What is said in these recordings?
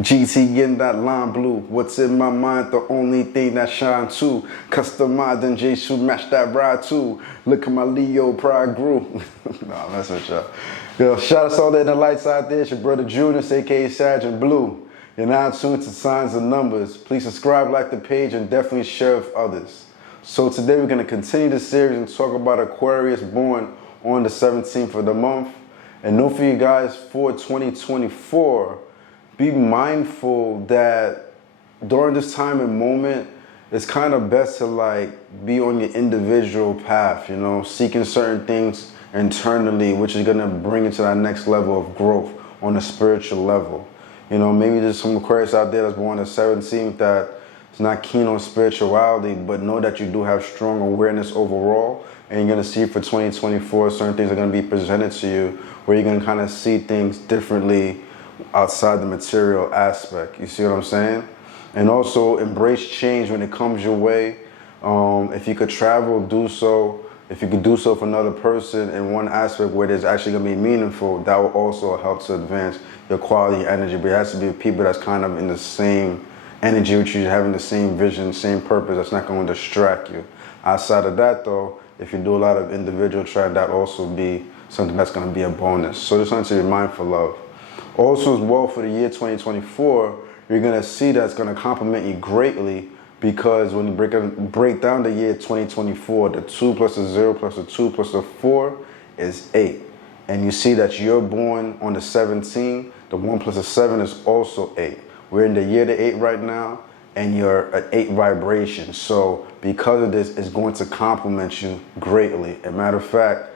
GT getting that lime blue. What's in my mind? The only thing that shine too. Customized and J shoe match that ride too. Look at my Leo pride grew. Nah, that's what y'all. Yo, shout out all that in the lights out there. It's your brother Junius, aka Sergeant Blue. You're now tuned to Signs and Numbers. Please subscribe, like the page, and definitely share with others. So today we're going to continue the series and talk about Aquarius born on the 17th of the month. And note for you guys for 2024, be mindful that during this time and moment, it's kind of best to be on your individual path, you know, seeking certain things internally, which is going to bring you to that next level of growth on a spiritual level. You know, maybe there's some Aquarius out there that's born on the 17th that is not keen on spirituality, but know that you do have strong awareness overall. And you're going to see for 2024, certain things are going to be presented to you where you're going to kind of see things differently outside the material aspect. You see what I'm saying? And also embrace change when it comes your way. If you could travel, do so. If you could do so for another person in one aspect where there's actually going to be meaningful, that will also help to advance your quality energy. But it has to be people that's kind of in the same energy with you, having the same vision, same purpose. That's not going to distract you. Outside of that, though, if you do a lot of individual track, that also be something that's going to be a bonus. So just something to be mindful of. Also as well for the year 2024, you're going to see that's going to complement you greatly, because when you break down the year 2024, the 2 plus the 0 plus the 2 plus the 4 is 8. And you see that you're born on the 17th, the 1 plus the 7 is also 8. We're in the year to 8 right now, and you're at 8 vibration. So because of this, it's going to complement you greatly. As a matter of fact,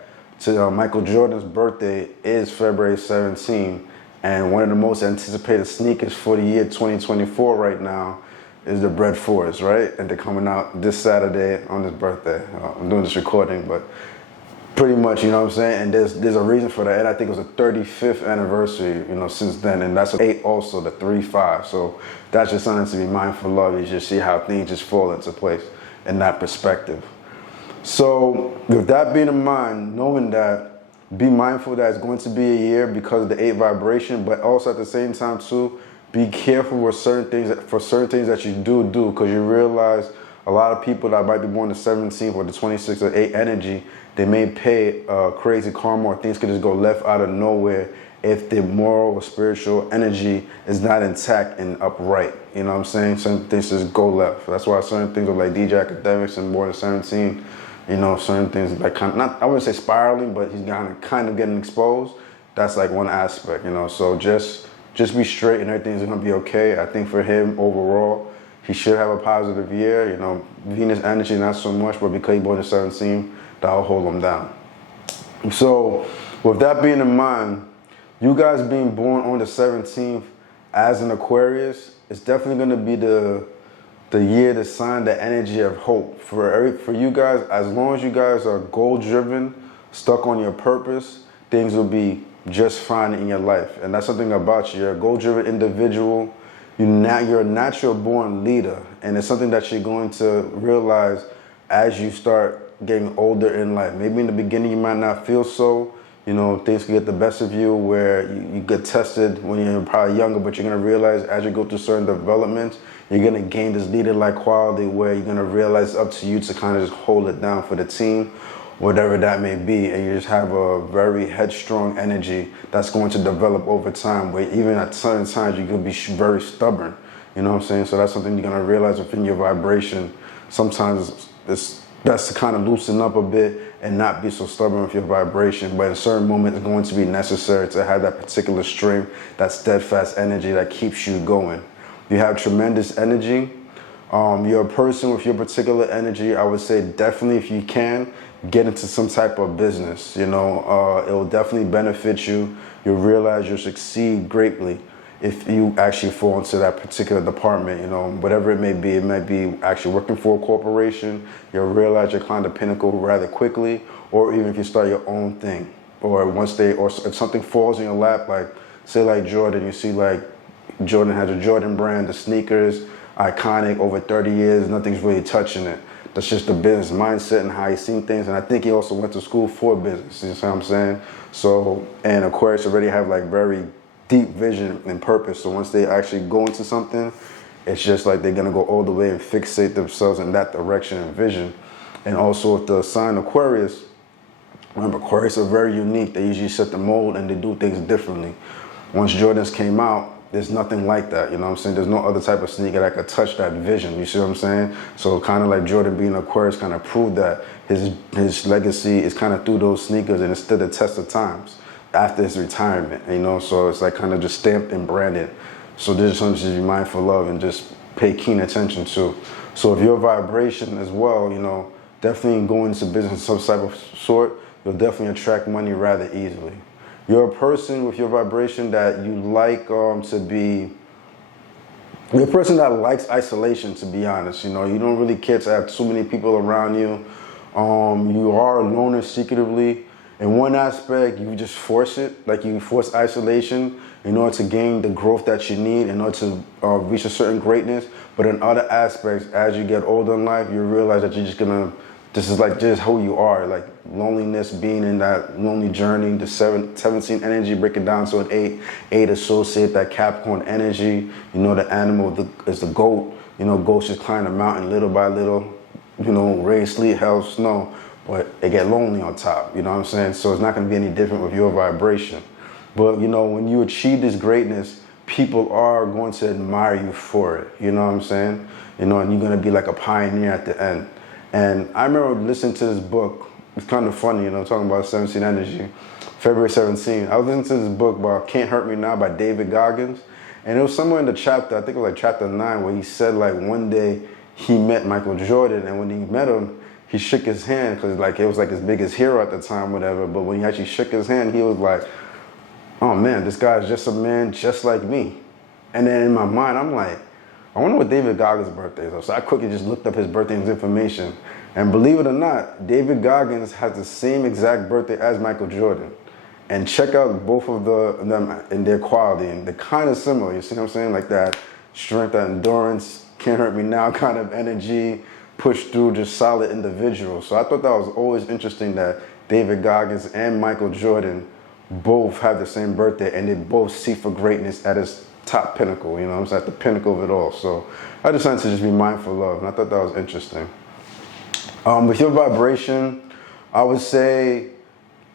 Michael Jordan's birthday is February 17th. And one of the most anticipated sneakers for the year 2024 right now is the Bread 4s, right? And they're coming out this Saturday on his birthday. I'm doing this recording, but pretty much, you know what I'm saying? And there's a reason for that. And I think it was the 35th anniversary, you know, since then. And that's 8 also, the 3-5. So that's just something to be mindful of. You just see how things just fall into place in that perspective. So with that being in mind, knowing that, be mindful that it's going to be a year because of the 8 vibration, but also at the same time too, be careful with certain things that you do, because you realize a lot of people that might be born the 17th or the 26th or 8 energy, they may pay crazy karma, or things could just go left out of nowhere if the moral or spiritual energy is not intact and upright. You know what I'm saying? Certain things just go left. That's why certain things are like DJ Academics and born the 17th. You know, certain things like kind of, not, I wouldn't say spiraling, but he's kind of getting exposed. That's like one aspect, you know. So just be straight and everything's gonna be okay. I think for him overall, he should have a positive year. You know, Venus energy not so much, but because he born the 17th, that'll hold him down. So with that being in mind, you guys being born on the 17th as an Aquarius, it's definitely gonna be the year to sign the energy of hope for you guys. As long as you guys are goal driven, stuck on your purpose, things will be just fine in your life. And that's something about you. You're a goal driven individual. You're a natural born leader, and it's something that you're going to realize as you start getting older in life. Maybe in the beginning you might not feel so. You know, things can get the best of you where you get tested when you're probably younger, but you're going to realize as you go through certain developments, you're going to gain this leader-like quality where you're going to realize it's up to you to kind of just hold it down for the team, whatever that may be. And you just have a very headstrong energy that's going to develop over time, where even at certain times you can be very stubborn. You know what I'm saying? So that's something you're going to realize within your vibration. Sometimes it's best to kind of loosen up a bit and not be so stubborn with your vibration. But in certain moments, it's going to be necessary to have that particular strength, that steadfast energy that keeps you going. You have tremendous energy. You're a person with your particular energy. I would say definitely, if you can, get into some type of business. You know, it will definitely benefit you. You'll realize you'll succeed greatly if you actually fall into that particular department. You know, whatever it might be actually working for a corporation. You'll realize you're climbing the pinnacle rather quickly, or even if you start your own thing, or if something falls in your lap, like say like Jordan, you see like Jordan has a Jordan brand, the sneakers, iconic, over 30 years, nothing's really touching it. That's just the business mindset and how he's seen things. And I think he also went to school for business, you know what I'm saying? So, and Aquarius already have like very deep vision and purpose. So once they actually go into something, it's just like they're gonna go all the way and fixate themselves in that direction and vision. And also with the sign Aquarius, remember Aquarius are very unique. They usually set the mold and they do things differently. Once Jordans came out, there's nothing like that, you know what I'm saying? There's no other type of sneaker that could touch that vision, you see what I'm saying? So kind of like Jordan being Aquarius kind of proved that his legacy is kind of through those sneakers and it stood the test of times after his retirement, you know? So it's like kind of just stamped and branded. So there's something to be mindful of and just pay keen attention to. So if your vibration as well, you know, definitely going into business of some type of sort, you'll definitely attract money rather easily. You're a person with your vibration that you like to be, you're a person that likes isolation, to be honest. You know, you don't really care to have too many people around you. You are a loner secretively. In one aspect, you just force it, like you force isolation in order to gain the growth that you need, in order to reach a certain greatness. But in other aspects, as you get older in life, you realize that you're just gonna, this is like just who you are, like loneliness, being in that lonely journey, the 17 energy, break it down to an 8 associate that Capricorn energy, you know, the animal is the goat, you know, goats just climb the mountain little by little, you know, rain, sleet, hail, snow, but they get lonely on top, you know what I'm saying? So it's not gonna be any different with your vibration. But you know, when you achieve this greatness, people are going to admire you for it, you know what I'm saying? You know, and you're gonna be like a pioneer at the end. And I remember listening to this book. It's kind of funny, you know, talking about 17 energy. February 17th, I was listening to this book about Can't Hurt Me Now by David Goggins. And it was somewhere in the chapter, I think it was like chapter 9, where he said like one day he met Michael Jordan. And when he met him, he shook his hand because like it was like his biggest hero at the time, whatever. But when he actually shook his hand, he was like, oh man, this guy's just a man just like me. And then in my mind, I'm like, I wonder what David Goggins' birthday is. So I quickly just looked up his birthday and his information. And believe it or not, David Goggins has the same exact birthday as Michael Jordan. And check out both of them in their quality. And they're kind of similar, you see what I'm saying? Like that strength, that endurance, can't hurt me now kind of energy, push through, just solid individuals. So I thought that was always interesting that David Goggins and Michael Jordan both have the same birthday and they both seek for greatness at his top pinnacle, you know what I'm saying, at the pinnacle of it all. So I just wanted to just be mindful of, and I thought that was interesting. With your vibration, I would say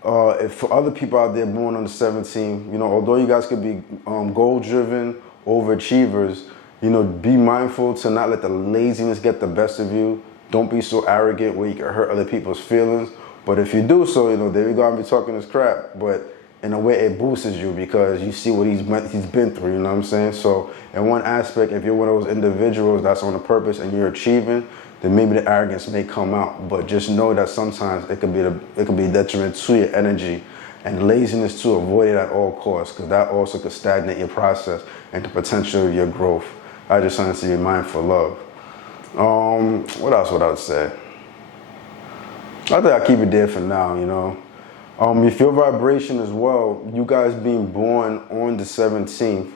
if for other people out there born on the 17th, you know, although you guys could be goal-driven, overachievers, you know, be mindful to not let the laziness get the best of you. Don't be so arrogant where you can hurt other people's feelings. But if you do so, you know, there you go, I'll be talking this crap, but in a way it boosts you because you see what he's been through, you know what I'm saying? So in one aspect, if you're one of those individuals that's on a purpose and you're achieving, then maybe the arrogance may come out. But just know that sometimes it could be detriment to your energy, and laziness to avoid it at all costs, because that also could stagnate your process and the potential of your growth. I just wanted to be mindful of. What else would I say? I think I'll keep it there for now, you know. If your vibration as well, you guys being born on the 17th,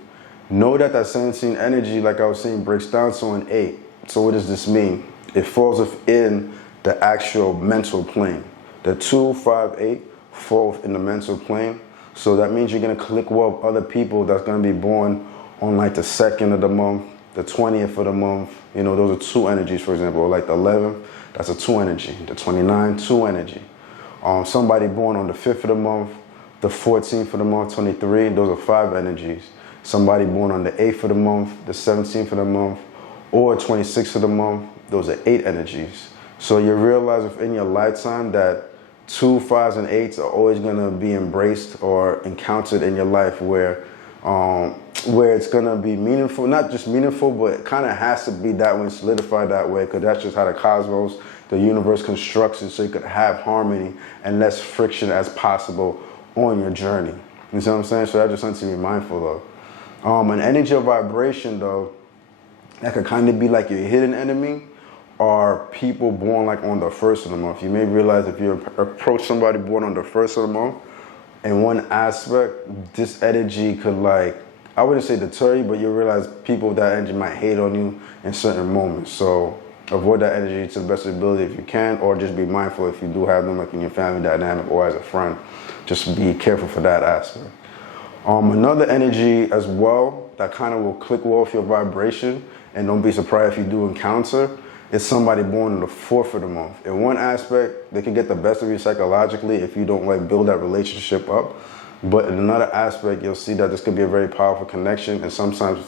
know that that 17 energy, like I was saying, breaks down to an 8. So what does this mean? It falls within the actual mental plane. The 2, 5, 8 fall in the mental plane. So that means you're going to click well with other people that's going to be born on like the 2nd of the month, the 20th of the month. You know, those are 2 energies, for example. Or like the 11th, that's a 2 energy. The 29, 2 energy. Somebody born on the 5th of the month, the 14th of the month, 23, those are 5 energies. Somebody born on the 8th of the month, the 17th of the month, or 26th of the month, those are 8 energies. So you realize within your lifetime that 2, 5s, and 8s are always gonna be embraced or encountered in your life where it's gonna be meaningful, not just meaningful, but it kind of has to be that way, solidified that way, because that's just how the cosmos, the universe constructs it so you could have harmony and less friction as possible on your journey. You see what I'm saying? So that's just something to be mindful of. An energy of vibration though, that could kind of be like your hidden enemy, are people born like on the 1st of the month. You may realize if you approach somebody born on the 1st of the month, in one aspect, this energy could like, I wouldn't say deter you, but you realize people with that energy might hate on you in certain moments. So avoid that energy to the best of your ability if you can, or just be mindful if you do have them like in your family dynamic or as a friend. Just be careful for that aspect. Another energy as well that kind of will click well with your vibration, and don't be surprised if you do encounter, is somebody born in the 4th of the month. In one aspect, they can get the best of you psychologically if you don't like build that relationship up. But in another aspect, you'll see that this could be a very powerful connection, and sometimes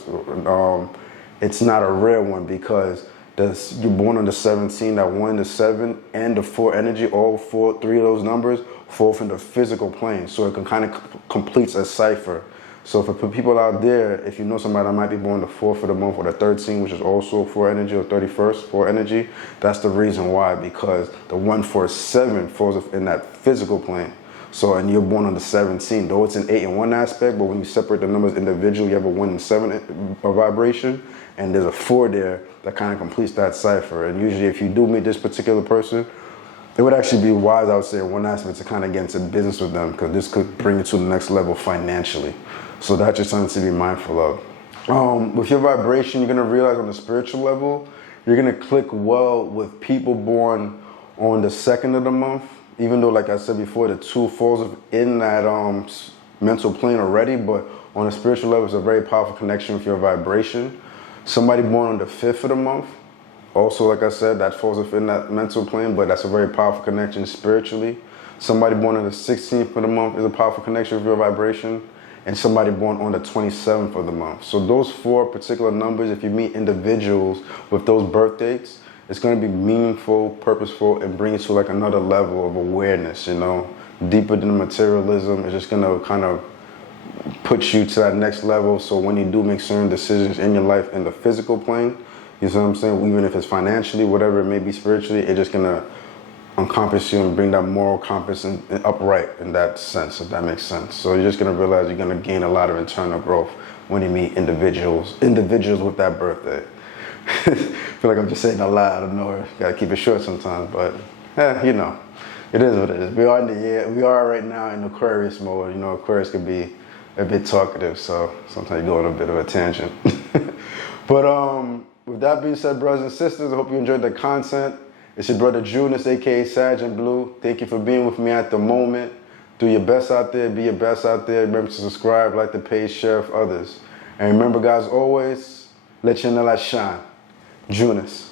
it's not a rare one because you're born on the 17, that 1, the 7, and the 4 energy, three of those numbers fall from the physical plane. So it can kind of completes a cipher. So for people out there, if you know somebody that might be born the 4th of the month or the 13th, which is also 4 energy, or 31st, 4 energy, that's the reason why, because the 1, 4, 7 falls in that physical plane. So, and you're born on the 17th, though it's an 8 in one aspect, but when you separate the numbers individually, you have a 1 and 7 vibration, and there's a 4 there that kind of completes that cipher. And usually if you do meet this particular person, it would actually be wise, I would say, in one aspect to kind of get into business with them, because this could bring you to the next level financially. So that's just something to be mindful of. With your vibration, you're going to realize on the spiritual level, you're going to click well with people born on the 2nd of the month, even though, like I said before, the 2 falls in that mental plane already, but on a spiritual level, it's a very powerful connection with your vibration. Somebody born on the 5th of the month, also, like I said, that falls within that mental plane, but that's a very powerful connection spiritually. Somebody born on the 16th of the month is a powerful connection with your vibration. And somebody born on the 27th of the month. So those 4 particular numbers, if you meet individuals with those birth dates, it's going to be meaningful, purposeful, and bring you to like another level of awareness, you know, deeper than materialism. It's just going to kind of put you to that next level. So when you do make certain decisions in your life in the physical plane, you know what I'm saying? Even if it's financially, whatever it may be spiritually, it's just going to encompass you and bring that moral compass and upright in that sense, if that makes sense. So you're just going to realize you're going to gain a lot of internal growth when you meet individuals with that birthday. I feel like I'm just saying a lot. I don't know. Got to keep it short sometimes, but you know, it is what it is. We are in the year. We are right now in Aquarius mode. You know, Aquarius can be a bit talkative, so sometimes you go on a bit of a tangent. But with that being said, brothers and sisters, I hope you enjoyed the content. It's your brother Junus, aka Sag Blue. Thank you for being with me at the moment. Do your best out there. Be your best out there. Remember to subscribe, like the page, share with others. And remember, guys, always let your light shine. Junus.